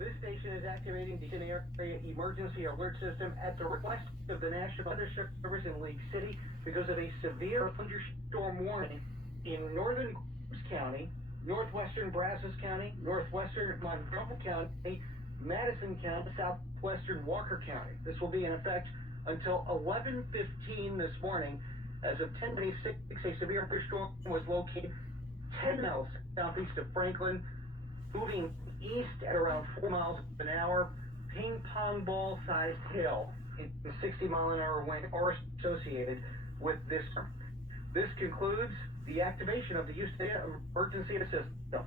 This station is activating the area emergency alert system at the request of the National Weather Service in Lake City because of a severe thunderstorm warning in northern County, northwestern Brazos County, northwestern Montgomery County, Madison County, southwestern Walker County. This will be in effect until 11:15 this morning. As of 10:26, a severe thunderstorm was located 10 miles southeast of Franklin, moving east at around 4 miles an hour, ping pong ball sized hail in 60-mile-an-hour wind are associated with this storm. This concludes the activation of the Houston Emergency System.